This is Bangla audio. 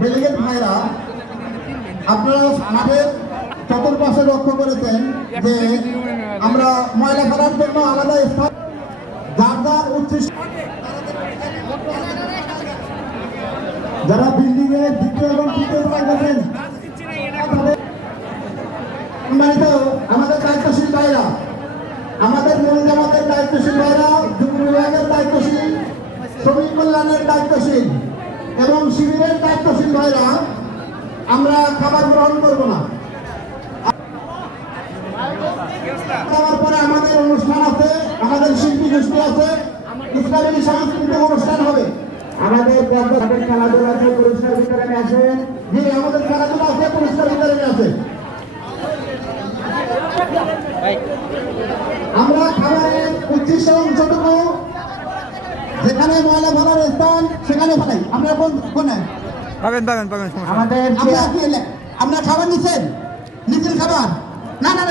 ডেলিগেট ভাইরা, আপনারা মাঠের চতুর্পাশে লক্ষ্য করেছেন যে আমরা ময়লা ফেলার জন্য আলাদা স্থান, যার যার উচ্ছিষ্ট, যারা বিল্ডিং এর দ্বিতীয় এবং তৃতীয় তলায় গেছেন, আমাদের দায়িত্বশীল ভাইরা, আমাদের মূল জামাতের দায়িত্বশীল ভাইরা, যুব বিভাগের দায়িত্বশীল, শ্রমিক কল্যাণের দায়িত্বশীল এবং শিবিরের দায়িত্বশীল ভাইরা, আমরা খাবার গ্রহণ করব না। খাওয়ার পরে আমাদের অনুষ্ঠান আছে, আমাদের শিল্পী গোষ্ঠী আছে, ইসলামী সাংস্কৃতিক অনুষ্ঠান হবে। আমাদের খেলাধুলা আছে, পুরস্কার বিতরণে আছে। জি, আমাদের খেলাধুলা আছে, পুরস্কার বিতরণে আছে। আমরা খাবারের উদ্দেশ্য অংশটুকু যেখানে ময়লা ফেলার স্থান সেখানে ফেলাই। আমরা কোন পাবেন পাবেন পাবেন আমাদের আমরা খাবার নিচ্ছেন খাবার না না